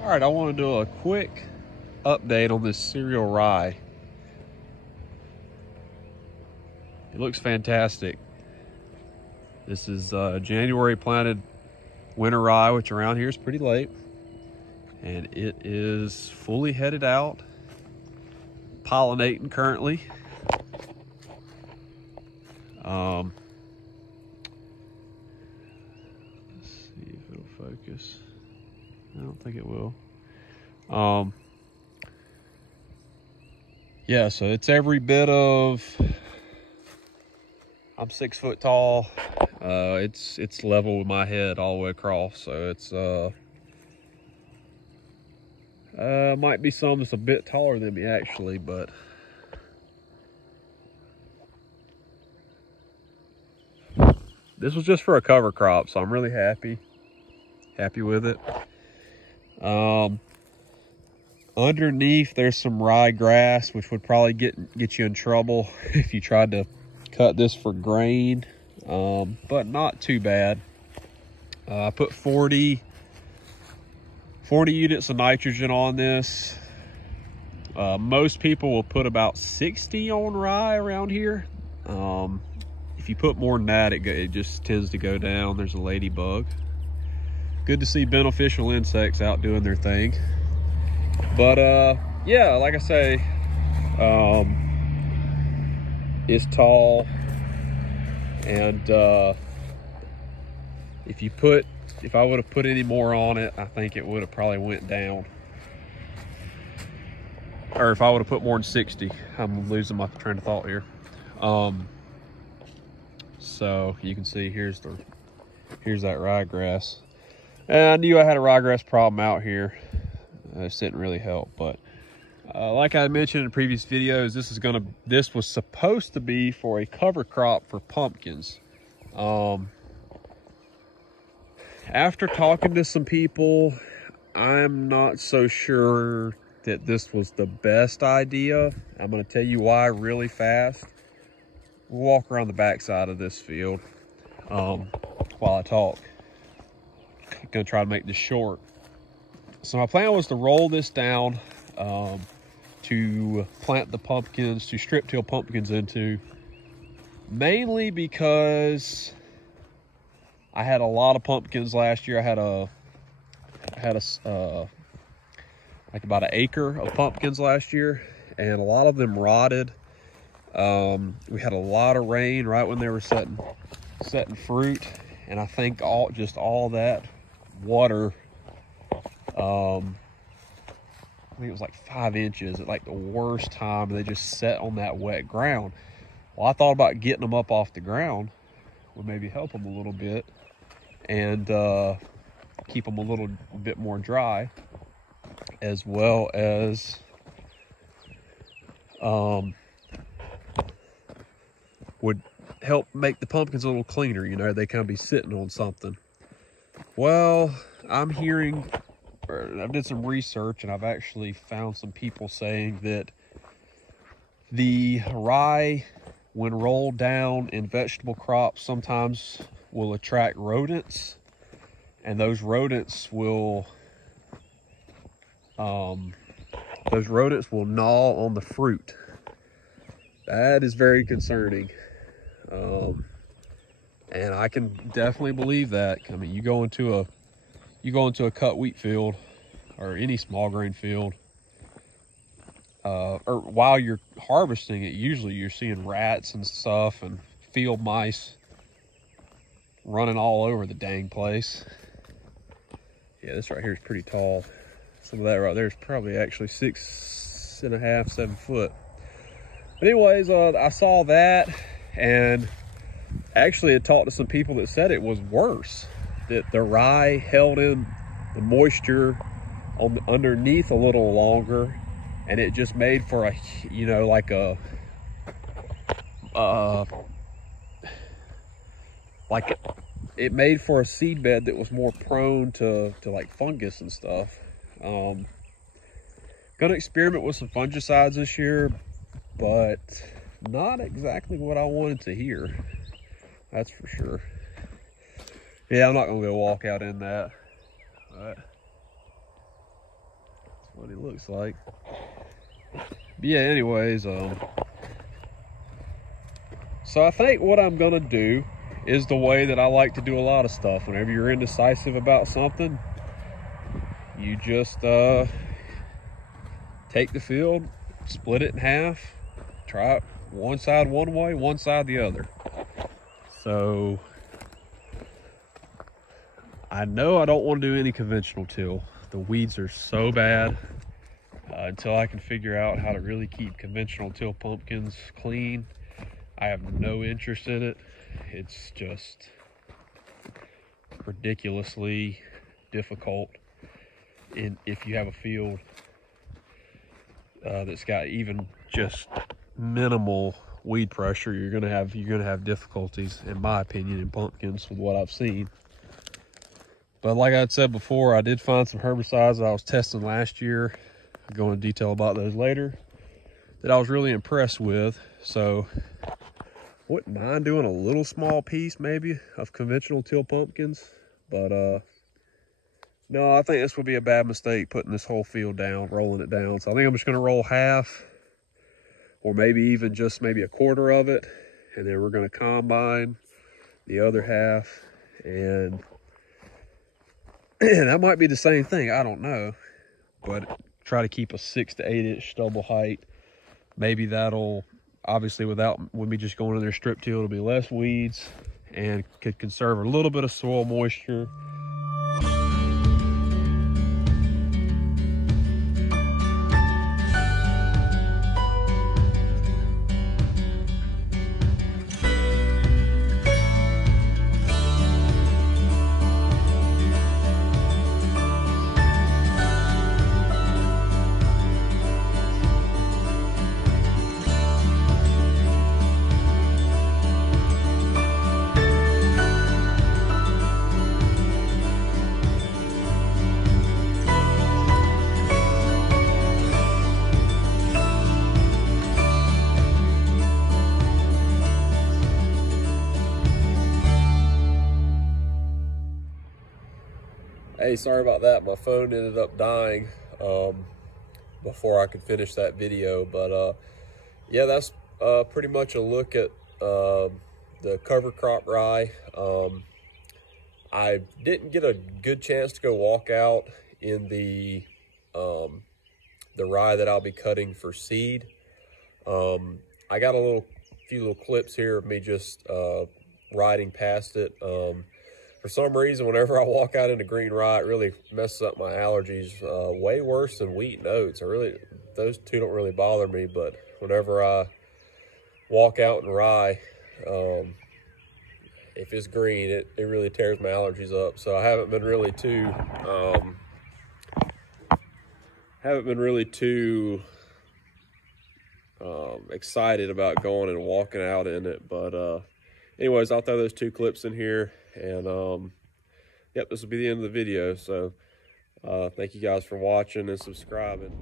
All right, I want to do a quick update on this cereal rye. It looks fantastic. This is January planted winter rye, which around here is pretty late. And it is fully headed out, pollinating currently. Let's see if it'll focus. I don't think it will. Yeah, so it's every bit of, I'm 6 foot tall. It's level with my head all the way across. So it's might be some that's a bit taller than me actually, but this was just for a cover crop, so I'm really happy with it. Underneath there's some rye grass, which would probably get you in trouble if you tried to cut this for grain, but not too bad. I put 40 units of nitrogen on this. Most people will put about 60 on rye around here. If you put more than that, it just tends to go down. There's a ladybug. Good to see beneficial insects out doing their thing. But yeah, like I say, it's tall, and if I would have put any more on it, I think it would have probably went down. Or if I would have put more than 60, I'm losing my train of thought here. So you can see here's that ryegrass. And I knew I had a ryegrass problem out here. This didn't really help, but like I mentioned in previous videos, this was supposed to be for a cover crop for pumpkins. After talking to some people, I'm not so sure that this was the best idea. I'm going to tell you why really fast. We'll walk around the backside of this field while I talk. I'm going to try to make this short. So my plan was to roll this down to plant the pumpkins, to strip till pumpkins into, mainly because I had a lot of pumpkins last year. I had like about an acre of pumpkins last year, and a lot of them rotted. We had a lot of rain right when they were setting fruit, and I think all that water, I think it was like 5 inches at like the worst time. They just set on that wet ground. Well, I thought about getting them up off the ground would maybe help them a little bit and keep them a little bit more dry, as well as would help make the pumpkins a little cleaner. You know, they kind of be sitting on something. Well, I'm hearing, I did some research, and I've actually found some people saying that the rye, when rolled down in vegetable knops, sometimes will attract rodents, and those rodents will gnaw on the fruit. That is very concerning. And I can definitely believe that. I mean, you go into a cut wheat field or any small grain field, or while you're harvesting it, usually you're seeing rats and stuff and field mice running all over the dang place. Yeah, this right here is pretty tall. Some of that right there is probably actually 6.5, 7 foot. But anyways, I saw that, and actually I talked to some people that said it was worse, that the rye held in the moisture underneath a little longer, and it just made for a, you know, like a it made for a seed bed that was more prone to like fungus and stuff. Gonna experiment with some fungicides this year, but not exactly what I wanted to hear. That's for sure. Yeah, I'm not gonna go walk out in that. But what he looks like. But yeah, anyways, so I think what I'm gonna do is the way that I like to do a lot of stuff. Whenever you're indecisive about something, you just take the field, split it in half, try it one side one way, one side the other. So I know I don't want to do any conventional till. The weeds are so bad. Until I can figure out how to really keep conventional till pumpkins clean, I have no interest in it. It's just ridiculously difficult if you have a field that's got even just minimal weed pressure. You're gonna have difficulties, in my opinion, in pumpkins with what I've seen. But like I said before, I did find some herbicides that I was testing last year. I'll go into detail about those later, that I was really impressed with. So wouldn't mind doing a little small piece maybe of conventional till pumpkins, but no, I think this would be a bad mistake, putting this whole field down, rolling it down. So I think I'm just gonna roll half, or maybe even just maybe a quarter of it, and then we're gonna combine the other half, and that might be the same thing, I don't know, but try to keep a 6 to 8 inch stubble height. Maybe that'll, obviously with me just going in there strip till, it'll be less weeds and could conserve a little bit of soil moisture. Hey, sorry about that. My phone ended up dying before I could finish that video. But yeah, that's pretty much a look at the cover crop rye. I didn't get a good chance to go walk out in the rye that I'll be cutting for seed. I got a few little clips here of me just riding past it. For some reason, whenever I walk out into green rye, it really messes up my allergies way worse than wheat and oats. Those two don't really bother me, but whenever I walk out in rye, if it's green, it really tears my allergies up. So I haven't been really too excited about going and walking out in it. But anyways, I'll throw those two clips in here. And yep, this will be the end of the video. So thank you guys for watching and subscribing.